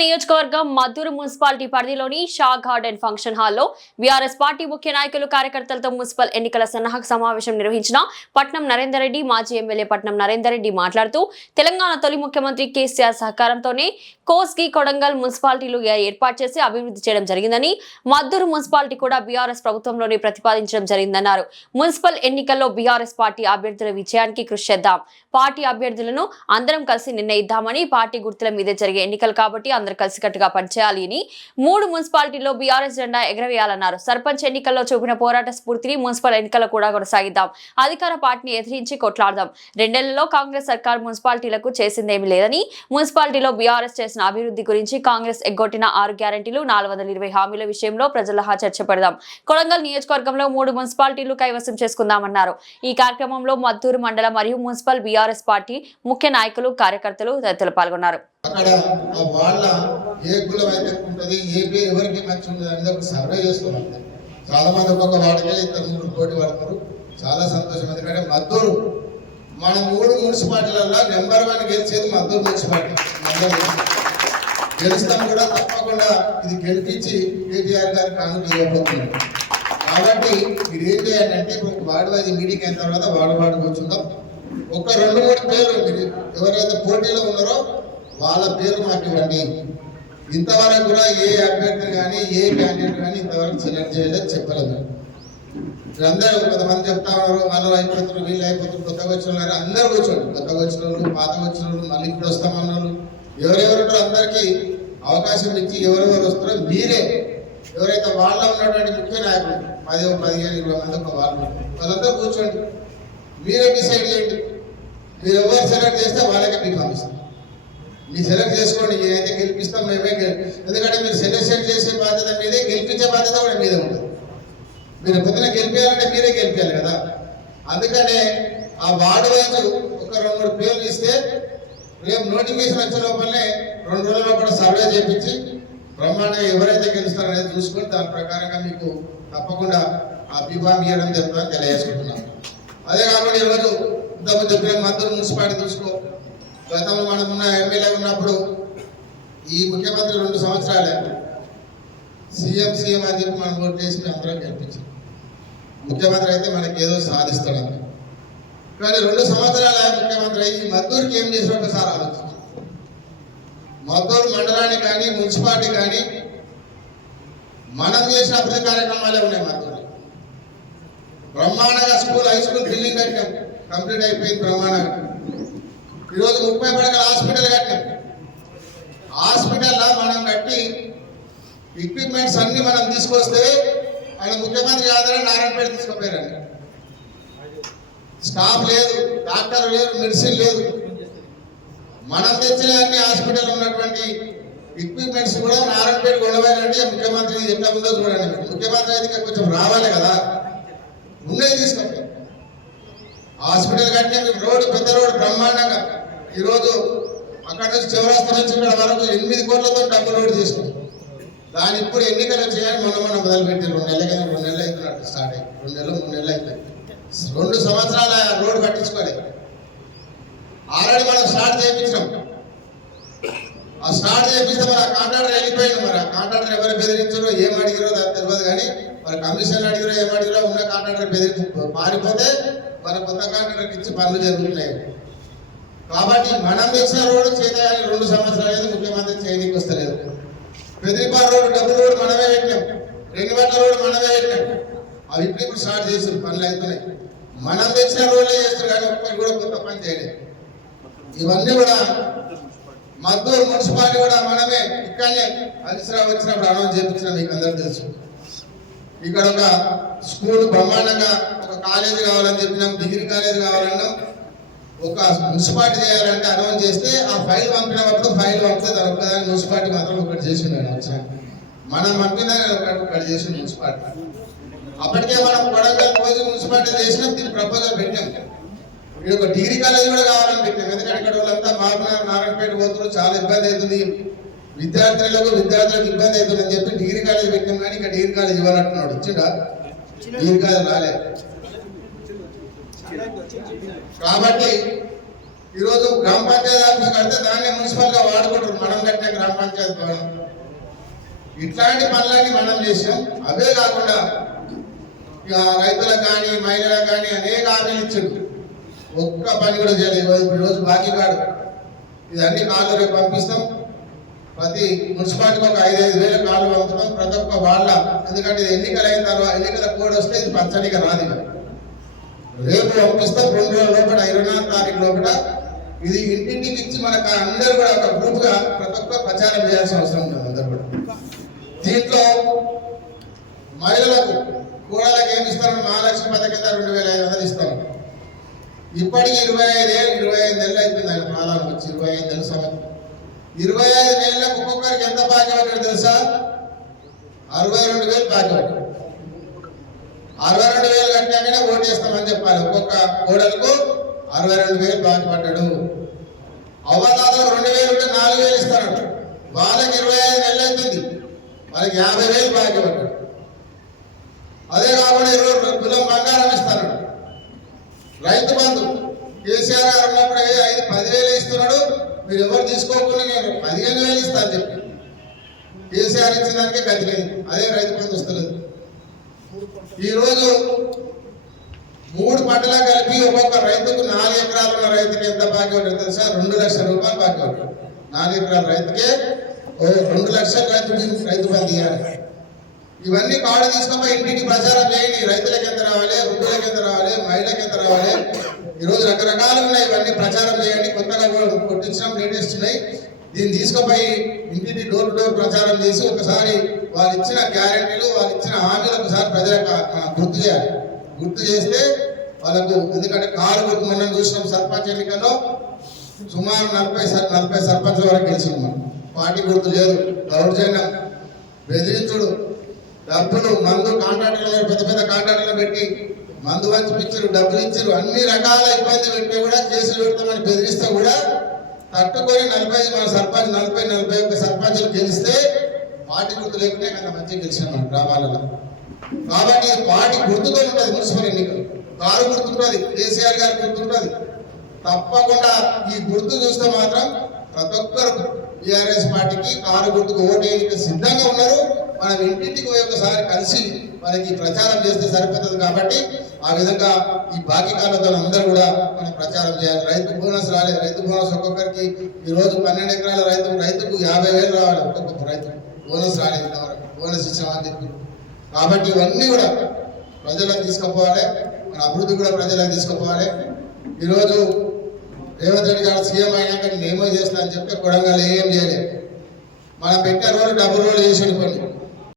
నియోజకవర్గం మద్దూరు మున్సిపాలిటీ పరిధిలోని Shah garden function హాల్లో బీఆర్ఎస్ పార్టీ ముఖ్య నాయకులు కార్యకర్తలతో మున్సిపల్ ఎన్నికల సన్నాహక సమావేశం నిర్వహించిన పట్నం నరేందర్ రెడ్డి మాజీ ఎమ్మెల్యే పట్నం నరేందర్ రెడ్డి మాట్లాడుతూ తెలంగాణ తొలి ముఖ్యమంత్రి కేసీఆర్ సహకారంతోనే కోస్గి కొడంగల్ మున్సిపాలిటీలు ఏర్పాటు చేసి అభివృద్ధి చేయడం జరిగిందని మద్దూరు మున్సిపాలిటీ కూడా బీఆర్ఎస్ ప్రభుత్వంలోనే ప్రతిపాదించడం జరిగిందన్నారు. మున్సిపల్ ఎన్నికల్లో బీఆర్ఎస్ పార్టీ అభ్యర్థుల విజయానికి కృషి చేద్దాం. పార్టీ అభ్యర్థులను అందరం కలిసి నిర్ణయిద్దామని, పార్టీ గుర్తుల మీదే జరిగే ఎన్నికలు కాబట్టి అందరూ కలిసికట్టుగా పనిచేయాలి అని 3 మున్సిపాలిటీల్లో బీఆర్ఎస్ జెండా ఎగరవేయాలన్నారు. సర్పంచ్ ఎన్నికల్లో చూపిన పోరాట స్ఫూర్తిని మున్సిపల్ ఎన్నికల్లో కూడా కొనసాగిద్దాం. అధికార పార్టీని ఎదిరించి కొట్లాడదాం. 2 నెలల్లో కాంగ్రెస్ సర్కార్ మున్సిపాలిటీలకు చేసిందేమీ లేదని, మున్సిపాలిటీలో బీఆర్ఎస్ చేసిన అభివృద్ధి గురించి, కాంగ్రెస్ ఎగ్గొట్టిన 6 గ్యారెంటీలు 420 హామీల విషయంలో ప్రజల చర్చ పెడదాం. కొడంగల్ నియోజకవర్గంలో 3 మున్సిపాలిటీలు కైవసం చేసుకుందామన్నారు. ఈ కార్యక్రమంలో మద్దూరు మండల మరియు మున్సిపల్ బీఆర్ఎస్ పార్టీ ముఖ్య నాయకులు, కార్యకర్తలు తదితరులు పాల్గొన్నారు. అక్కడ వాళ్ళ ఏ కులం అయితే ఉంటుంది, ఏ పేరు ఎవరికి మంచి ఉంటుంది అనేది ఒక సర్వే చేస్తున్నాం. చాలా మంది ఒక్కొక్క వాడికి 2-3 పోటీ పడతారు. చాలా సంతోషం. ఎందుకంటే మద్దూరు మన 3 మున్సిపాలిటీలలో నెంబర్ 1 గెలిచేది మద్దూరు మున్సిపాలిటీ. గెలుస్తాం కూడా, తప్పకుండా ఇది గెలిపించి కేటీఆర్ గారి కానుక ఇవ్వబోతున్నాం. కాబట్టి మీరు ఏం చేయాలంటే ఇప్పుడు వార్డు వైజ్ మీటింగ్ అయిన తర్వాత వార్డు కూర్చుందాం. ఒక 2-3 పేర్లు మీరు ఎవరైతే పోటీలో ఉన్నారో వాళ్ళ పేరు మాకు ఇవ్వండి. ఇంతవరకు కూడా ఏ అభ్యర్థి కానీ ఏ క్యాండిడేట్ కానీ ఇంతవరకు సెలెక్ట్ చేయలేదు, చెప్పలేదు. అందరూ కొంతమంది చెప్తా ఉన్నారు, వాళ్ళు అయిపోతున్నారు, వీళ్ళు అయిపోతున్నారు, కొత్తగా వచ్చిన వాళ్ళు అందరూ కూర్చోండి. కొత్తగా వచ్చిన వాళ్ళు, పాతగా వచ్చిన వాళ్ళు, మళ్ళీ ఇప్పుడు వస్తామన్న వాళ్ళు, ఎవరెవరు అందరికీ అవకాశం ఇచ్చి ఎవరెవరు వస్తారో మీరే, ఎవరైతే వాళ్ళ ఉన్నటువంటి ముఖ్య నాయకులు 10, 15, 20 మంది ఒక వాళ్ళందరూ కూర్చోండి. మీరే డిసైడ్ చేయండి. మీరు ఎవరు సెలెక్ట్ చేస్తే వాళ్ళకే మీకు పంపిస్తాం. మీరు సెలెక్ట్ చేసుకోండి. నేనైతే గెలిపిస్తాం, మేమే ఎందుకంటే మీరు సెలెక్షన్ చేసే బాధ్యత మీదే, గెలిపించే బాధ్యత కూడా మీదే ఉంటుంది. మీరు పొద్దున గెలిపించాలంటే మీరే గెలిపించాలి కదా. అందుకనే ఆ వార్డు వైజ్ ఒక 2-3 పేర్లు ఇస్తే రేపు నోటిఫికేషన్ వచ్చే లోపలనే 2 రోజుల లోపల సర్వే చేయించి బ్రహ్మాండంగా ఎవరైతే గెలుస్తారో అనేది చూసుకొని దాని ప్రకారంగా మీకు తప్పకుండా ఆ బీఫామ్ ఇవ్వడం జరుగుతుందని తెలియజేసుకుంటున్నాను. అదే కాబట్టి ఈరోజు ఇంతకుముందు చెప్పిన మద్దూరు మున్సిపాలిటీ చూసుకో. గతంలో మనం ఉన్న ఎమ్మెల్యే ఉన్నప్పుడు ఈ ముఖ్యమంత్రి 2 సంవత్సరాలే సీఎం అని చెప్పి మనం ఓటు చేసి అందరం గెలిపించాం. ముఖ్యమంత్రి అయితే మనకి ఏదో సాధిస్తాడని. కానీ 2 సంవత్సరాల ముఖ్యమంత్రి అయ్యి మద్దూరుకి ఏం చేసిన ఒకసారి ఆలోచించాం. మద్దూరు మండలానికి కానీ మున్సిపాలిటీ కానీ మనం చేసిన అభివృద్ధి కార్యక్రమాలే ఉన్నాయి. మద్దూరు బ్రహ్మాండంగా హై స్కూల్ బిల్డింగ్ కట్టాం, కంప్లీట్ అయిపోయింది బ్రహ్మాండంగా. ఈరోజు 30 పడకల హాస్పిటల్ కట్టాం. హాస్పిటల్లో మనం కట్టి ఎక్విప్మెంట్స్ అన్ని మనం తీసుకొస్తే ఆయన ముఖ్యమంత్రి కాదని నారాయణపేట తీసుకుపోయారండి. స్టాఫ్ లేదు, డాక్టర్ లేదు, మెడిసిన్ లేదు. మనం తెచ్చిన అన్ని హాస్పిటల్ ఉన్నటువంటి ఎక్విప్మెంట్స్ కూడా నారాయణపేట ఉండవాలంటే ముఖ్యమంత్రి ఎట్లా ఉందో చూడండి. ముఖ్యమంత్రి అయితే కొంచెం రావాలి కదా, ఉన్నాయి తీసుకుంటాం. హాస్పిటల్ కట్టిన రోడ్డు, పెద్ద రోడ్డు బ్రహ్మాండంగా ఈరోజు అక్కడ నుంచి చౌరాస్తా నుంచి ఇక్కడ వరకు 8 కోట్లతో డబ్బు రోడ్డు తీసుకుంటాం. దాని ఇప్పుడు ఎన్నికలు చేయాలని మనం మొదలుపెట్టి 2 నెలలు అవుతున్నట్టు స్టార్ట్ అయ్యి 2 నెలలు 3 నెలలు అవుతాయి. 2 సంవత్సరాల రోడ్డు కట్టించుకోలేదు. ఆల్రెడీ మనం స్టార్ట్ చేయించాం. ఆ స్టార్ట్ చేయిస్తే మరి ఆ కాంట్రాక్టర్ వెళ్ళిపోయింది. మరి ఆ కాంట్రాక్టర్ ఎవరు బెదిరించారో ఏం అడిగారో దానికి తెలియదు. కానీ మరి కమిషన్ అడిగారో ఏం అడిగారో ఉన్న కాంట్రాక్టర్ బెదిరించి పారిపోతే మన కొత్త కాంట్రాక్టర్కి ఇచ్చి పనులు జరుగుతున్నాయి. కాబట్టి మనం తెచ్చిన రోడ్డు చేత కానీ 2 సంవత్సరాలు ముఖ్యమంత్రి చేయడానికి వస్తలేదు. పెదిరిపాడు రోడ్డు, డబ్బు రోడ్డు మనమే పెట్టినాం. రెంగువట్ల రోడ్డు మనమే పెట్టినాం. అవి ఇప్పుడు స్టార్ట్ చేసిన పనులు అవుతున్నాయి. మనం తెచ్చిన రోడ్లే చేస్తారు కానీ ఒక్కటి కూడా కొత్త పని చేయలేదు. ఇవన్నీ కూడా మద్దూరు మున్సిపాలిటీ కూడా మనమే ఇక్కడనే హరీశ్రావు వచ్చినప్పుడు అనౌన్స్ చేయించిన మీకు అందరూ తెలుసు. ఇక్కడ ఒక స్కూల్ బ్రహ్మాండంగా ఒక కాలేజీ కావాలని చెప్పినాం, డిగ్రీ కాలేజీ కావాలన్నాం. ఒక మున్సిపాలిటీ చేయాలంటే అనౌన్స్ చేస్తే ఆ ఫైల్ పంపినప్పుడు ఫైల్ పంపితే దాని మున్సిపాలిటీ మాత్రం ఒకటి చేసిండు. వచ్చిన మనం పంపిన ఒకటి చేసిండు మున్సిపాలిటీ. అప్పటికే మనం కొడంగల్ కోసి మున్సిపాలిటీ చేసినాం. దీన్ని ప్రపోజల్ పెట్టాం. ఇక్కడ ఒక డిగ్రీ కాలేజ్ కూడా కావాలని పెట్టాం. ఎందుకంటే ఇక్కడ వాళ్ళంతా నారాయణపేట పోతున్నారు, చాలా ఇబ్బంది అవుతుంది, విద్యార్థులకు ఇబ్బంది అవుతుంది అని చెప్పి డిగ్రీ కాలేజ్ పెట్టాం. కానీ ఇక్కడ డిగ్రీ కాలేజ్ ఇవ్వాలంటున్నాడు. ఇచ్చిండా? డిగ్రీ కాలేజ్ రాలేదు. కాబట్టి ఈరోజు గ్రామ పంచాయతీ ఆఫీస్ కడితే దాన్ని మున్సిపల్ గా వాడుకుంటారు. మనం కట్టిన గ్రామ పంచాయతీ భవనం. ఇట్లాంటి పనులన్నీ మనం చేసాం. అవే కాకుండా ఇక రైతులకు కానీ మహిళలకు కానీ అనేక హామీలు ఇచ్చిండు. ఒక్క పని కూడా చేయలేదు. ఇప్పుడు రోజు బాకీ కాడు. ఇదన్నీ కాళ్ళు రేపు పంపిస్తాం. ప్రతి మున్సిపాలిటీకి ఒక 5,000 కాళ్ళు పంపుతాం ప్రతి ఒక్క వాళ్ళ. ఎందుకంటే ఇది ఎన్నికలు అయిన తర్వాత ఎన్నికల కోడ్ వస్తే ఇది పచ్చనిక రాదు. రేపు పంపిస్తాం 2 రోజుల లోపల 24వ తారీఖు లోపల ఇది ఇంటింటికి ఇచ్చి మనకు అందరూ కూడా ఒక గ్రూప్ గా ప్రతి ఒక్క ప్రచారం చేయాల్సిన అవసరం ఉంది. అందరూ కూడా దీంట్లో మహిళలకు కూడలకు ఏమి ఇస్తారు? మహాలక్ష్మి పథకం 2,500 ఇస్తారు. ఇప్పటికి 25 నెలలు అయిపోయింది ఆయన ప్రాణాలు వచ్చి. 25 నెలల సమయం. 25 నెలలకు ఒక్కొక్కరికి ఎంత బాకీ పడ్డాడు తెలుసా? 62,000 బాకీ పడ్డాడు. 62,000 కట్టినాకనే ఓటు వేస్తామని చెప్పాలి. ఒక్కొక్క కోడలకు 62,000 బాకీ పడ్డాడు. అవతాదాలు 2,000 ఉంటే 4,000 ఇస్తాడు. వాళ్ళకి 25 నెలలు అవుతుంది. వాళ్ళకి 50,000 బాకీ పడ్డాడు. అదే కాకుండా 20 తులం బంగారం ఇస్తాడు. రైతు బంధు కేసీఆర్ గారు ఉన్నప్పుడు 10,000 ఇస్తున్నాడు. మీరు ఎవరు తీసుకోకుండా నేను 15,000 ఇస్తాను చెప్పి కేసీఆర్ ఇచ్చిన దానికే గతి లేదు. అదే రైతు బంధు వస్తలేదు. ఈరోజు 3 పంటలకు కలిపి ఒక్కొక్క రైతుకు 4 ఎకరాలు ఉన్న రైతుకి ఎంత బాకీ ఉంటుంది తెలుసా? 2 లక్షల రూపాయలు బాకీ ఉంటుంది. 4 ఎకరాల రైతుకే 2 లక్షల రైతు బంధు ఇవ్వాలి. ఇవన్నీ కార్డు తీసుకుపోయి ఇంటికి ప్రచారం చేయండి. రైతులకు ఎంత రావాలి, వృద్ధులకు ఎంత రావాలి, మహిళలకు ఎంత రావాలి. ఈరోజు రకరకాలు ఉన్నాయి. ఇవన్నీ ప్రచారం చేయండి. కొత్తగా కొట్టించడం లేటెస్ట్ ఉన్నాయి. దీన్ని తీసుకుపోయి ఇంటికి డోర్ టు డోర్ ప్రచారం చేసి ఒకసారి వాళ్ళు ఇచ్చిన గ్యారెంటీలు, వాళ్ళు ఇచ్చిన హామీలు ఒకసారి ప్రజలకు గుర్తు చేయాలి. గుర్తు చేస్తే వాళ్ళకు, ఎందుకంటే కారు గుర్తు మనం చూసినాం సర్పంచ్ ఎన్నికల్లో సుమారు 40 సర్పంచ్ల వరకు గెలిచింది. మనం పార్టీ గుర్తు లేదు. దౌర్జన్యం, బెదిరించుడు, డబ్బులు, మందు కాంట్రాక్టర్లు పెద్ద పెద్ద కాంట్రాక్టర్లు పెట్టి మందు పంచిపించారు, డబ్బులు ఇచ్చారు. అన్ని రకాల ఇబ్బంది పెట్టి కూడా కేసులు పెడతామని బెదిరిస్తే కూడా తట్టుకొని 40 మన సర్పంచ్ 41 సర్పంచులు గెలిస్తే పార్టీ గుర్తు లేకుంటే కదా మంచిగా గెలిచినాం మన గ్రామాలలో. కాబట్టి పార్టీ గుర్తుతో ఉంటుంది. మున్సిపల్ ఎన్నికలు కారు గుర్తుంటుంది, కేసీఆర్ గారు గుర్తుంటుంది. తప్పకుండా ఈ గుర్తు చూస్తే మాత్రం ప్రతి ఒక్కరు టీఆర్ఎస్ పార్టీకి కారు గుర్తుకు ఓటేయడానికి సిద్ధంగా ఉన్నారు. మనం ఇంటింటికి ఒకసారి కలిసి మనకి ప్రచారం చేస్తే సరిపోతుంది. కాబట్టి ఆ విధంగా ఈ బాకీ కాలంతో అందరూ కూడా మనం ప్రచారం చేయాలి. రైతు బోనస్ రాలేదు. రైతు బోనస్ ఒక్కొక్కరికి ఈరోజు 12 ఎకరాల రైతుకు 50,000 రావాలి. ఒక్కొక్క రైతు బోనస్ రాలేదు. ఇంతవరకు బోనస్ ఇచ్చామని చెప్పి. కాబట్టి ఇవన్నీ కూడా ప్రజలకు తీసుకుపోవాలి. మన అభివృద్ధి కూడా ప్రజలకు తీసుకుపోవాలి. ఈరోజు రేవంత్ రెడ్డి గారు సీఎం అయినాక నేమో చేస్తా అని చెప్తే కొడంగల్ ఏం చేయలేదు. మనం పెట్టే రోజు 70 రోజులు చేసి అనుకోండి.